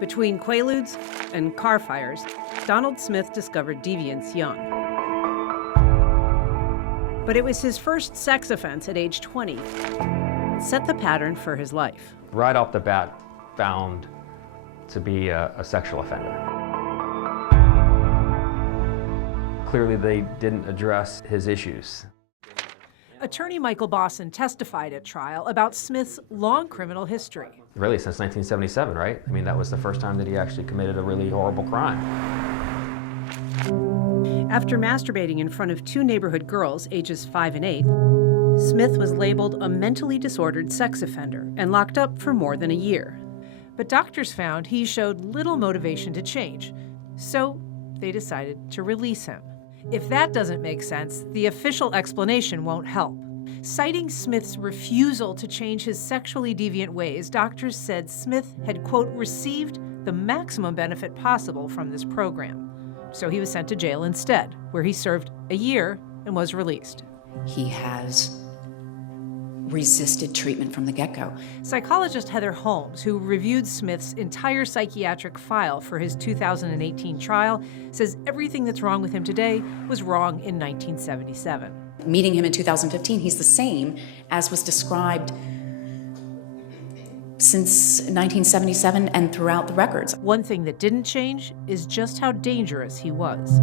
Between Quaaludes and car fires, Donald Smith discovered deviance young. But it was his first sex offense at age 20 that set the pattern for his life. Right off the bat, found to be a sexual offender. Clearly, they didn't address his issues. Attorney Michael Bosson testified at trial about Smith's long criminal history. Really, since 1977, right? I mean, that was the first time that he actually committed a really horrible crime. After masturbating in front of two neighborhood girls, ages 5 and 8, Smith was labeled a mentally disordered sex offender and locked up for more than a year. But doctors found he showed little motivation to change, so they decided to release him. If that doesn't make sense, the official explanation won't help. Citing Smith's refusal to change his sexually deviant ways, doctors said Smith had, quote, received the maximum benefit possible from this program. So he was sent to jail instead, where he served a year and was released. He has resisted treatment from the get-go. Psychologist Heather Holmes, who reviewed Smith's entire psychiatric file for his 2018 trial, says everything that's wrong with him today was wrong in 1977. Meeting him in 2015, he's the same as was described since 1977 and throughout the records. One thing that didn't change is just how dangerous he was.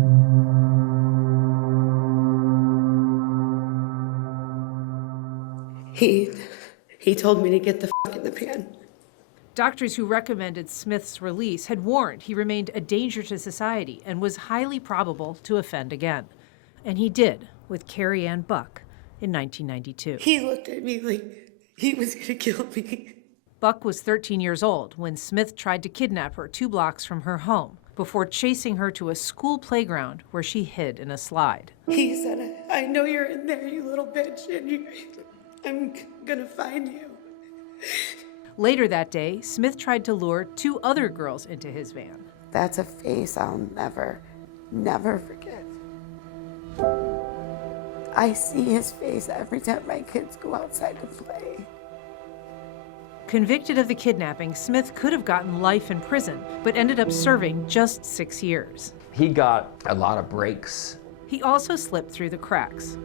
He told me to get the f in the pan. Doctors who recommended Smith's release had warned he remained a danger to society and was highly probable to offend again. And he did with Carrie Ann Buck in 1992. He looked at me like he was going to kill me. Buck was 13 years old when Smith tried to kidnap her 2 blocks from her home before chasing her to a school playground where she hid in a slide. He said, I know you're in there, you little bitch, and I'm going to find you. Later that day, Smith tried to lure 2 other girls into his van. That's a face I'll never, never forget. I see his face every time my kids go outside to play. Convicted of the kidnapping, Smith could have gotten life in prison, but ended up serving just 6 years. He got a lot of breaks. He also slipped through the cracks.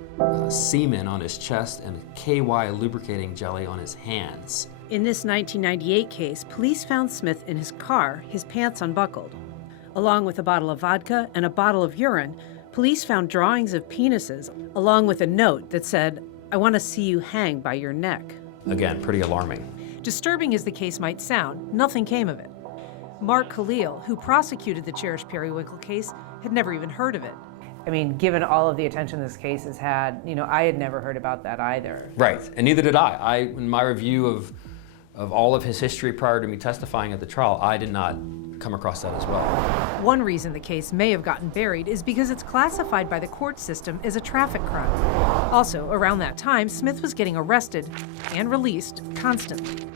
Semen on his chest and KY lubricating jelly on his hands. In this 1998 case, police found Smith in his car, his pants unbuckled. Along with a bottle of vodka and a bottle of urine, police found drawings of penises, along with a note that said, "I want to see you hang by your neck." Again, pretty alarming. Disturbing as the case might sound, nothing came of it. Mark Khalil, who prosecuted the Cherish Periwinkle case, had never even heard of it. I mean, given all of the attention this case has had, I had never heard about that either. Right, and neither did I. In my review of all of his history prior to me testifying at the trial, I did not come across that as well. One reason the case may have gotten buried is because it's classified by the court system as a traffic crime. Also, around that time, Smith was getting arrested and released constantly.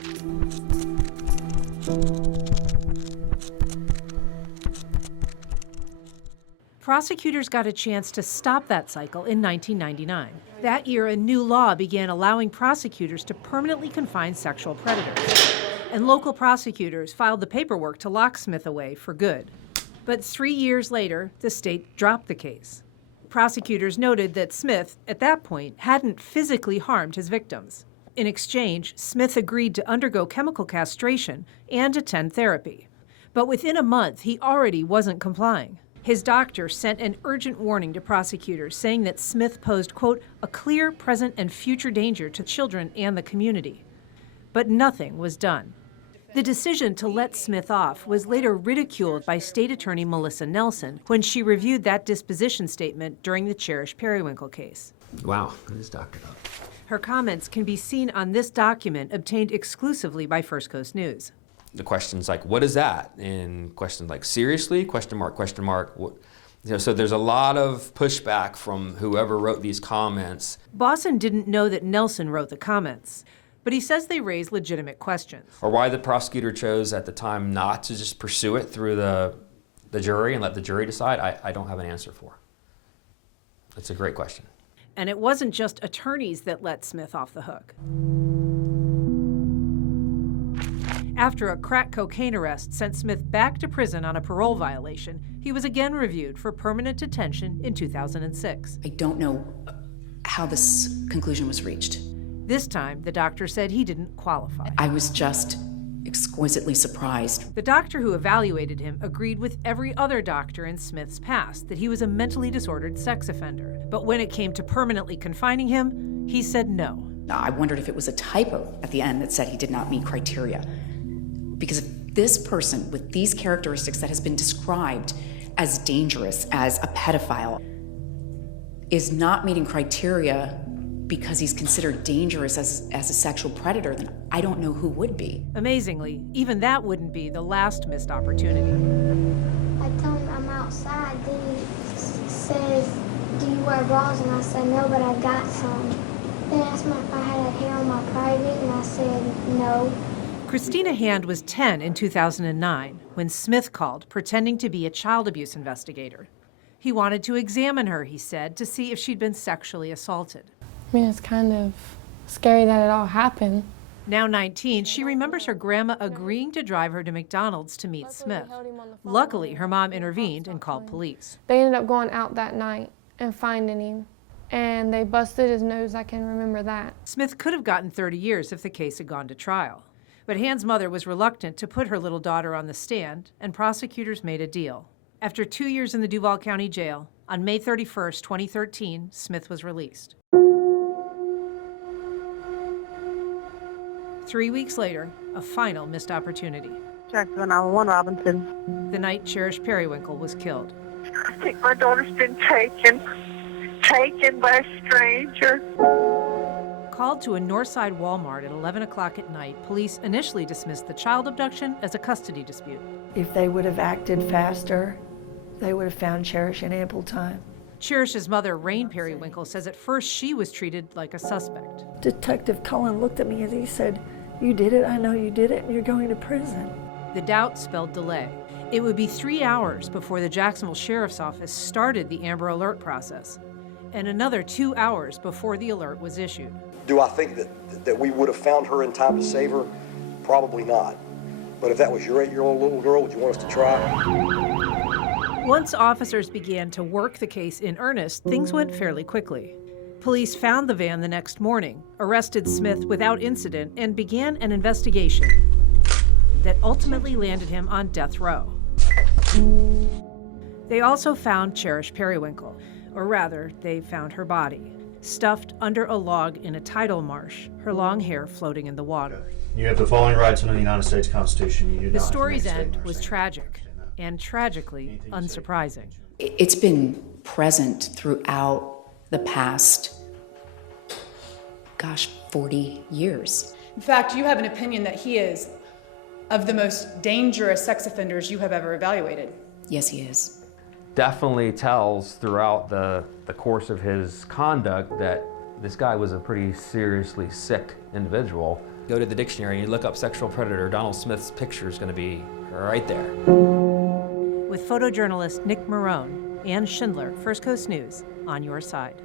Prosecutors got a chance to stop that cycle in 1999. That year, a new law began allowing prosecutors to permanently confine sexual predators. And local prosecutors filed the paperwork to lock Smith away for good. But 3 years later, the state dropped the case. Prosecutors noted that Smith, at that point, hadn't physically harmed his victims. In exchange, Smith agreed to undergo chemical castration and attend therapy. But within a month, he already wasn't complying. His doctor sent an urgent warning to prosecutors saying that Smith posed, quote, a clear present and future danger to children and the community. But nothing was done. The decision to let Smith off was later ridiculed by State Attorney Melissa Nelson when she reviewed that disposition statement during the Cherish Periwinkle case. Wow, that is doctored up. Her comments can be seen on this document obtained exclusively by First Coast News. The questions like, what is that? And questions like, seriously? Question mark, question mark. What? So there's a lot of pushback from whoever wrote these comments. Bosson didn't know that Nelson wrote the comments, but he says they raise legitimate questions. Or why the prosecutor chose at the time not to just pursue it through the jury and let the jury decide, I don't have an answer for. It's a great question. And it wasn't just attorneys that let Smith off the hook. After a crack cocaine arrest sent Smith back to prison on a parole violation, he was again reviewed for permanent detention in 2006. I don't know how this conclusion was reached. This time, the doctor said he didn't qualify. I was just exquisitely surprised. The doctor who evaluated him agreed with every other doctor in Smith's past that he was a mentally disordered sex offender. But when it came to permanently confining him, he said no. I wondered if it was a typo at the end that said he did not meet criteria. Because if this person with these characteristics that has been described as dangerous, as a pedophile, is not meeting criteria because he's considered dangerous as a sexual predator, then I don't know who would be. Amazingly, even that wouldn't be the last missed opportunity. I told him I'm outside. Then he says, "Do you wear bras?" And I said, "No, but I got some." Then he asked me if I had hair on my private, and I said, "No." Christina Hand was 10 in 2009 when Smith called, pretending to be a child abuse investigator. He wanted to examine her, he said, to see if she'd been sexually assaulted. I mean, it's kind of scary that it all happened. Now 19, she remembers her grandma agreeing to drive her to McDonald's to meet Smith. Luckily, her mom intervened and called police. They ended up going out that night and finding him, and they busted his nose. I can remember that. Smith could have gotten 30 years if the case had gone to trial. But Hand's mother was reluctant to put her little daughter on the stand, and prosecutors made a deal. After 2 years in the Duval County Jail, on May 31st, 2013, Smith was released. 3 weeks later, a final missed opportunity. Jackson 911, Robinson. The night Cherish Periwinkle was killed. I think my daughter's been taken by a stranger. Called to a Northside Walmart at 11 o'clock at night, police initially dismissed the child abduction as a custody dispute. If they would have acted faster, they would have found Cherish in ample time. Cherish's mother, Rain Periwinkle, says at first she was treated like a suspect. Detective Cullen looked at me and he said, "You did it, I know you did it, and you're going to prison." The doubt spelled delay. It would be 3 hours before the Jacksonville Sheriff's Office started the Amber Alert process, and another 2 hours before the alert was issued. Do I think that we would have found her in time to save her? Probably not. But if that was your 8-year-old little girl, would you want us to try? Once officers began to work the case in earnest, things went fairly quickly. Police found the van the next morning, arrested Smith without incident, and began an investigation that ultimately landed him on death row. They also found Cherish Periwinkle, or rather, they found her body, stuffed under a log in a tidal marsh, her long hair floating in the water. You have the following rights under the United States Constitution. You do The not story's make end statements. was tragic, and tragically unsurprising. It's been present throughout the past, 40 years. In fact, you have an opinion that he is of the most dangerous sex offenders you have ever evaluated. Yes, he is. Definitely tells throughout the course of his conduct that this guy was a pretty seriously sick individual. Go to the dictionary and you look up sexual predator, Donald Smith's picture is going to be right there. With photojournalist Nick Marone, Ann Schindler, First Coast News, on your side.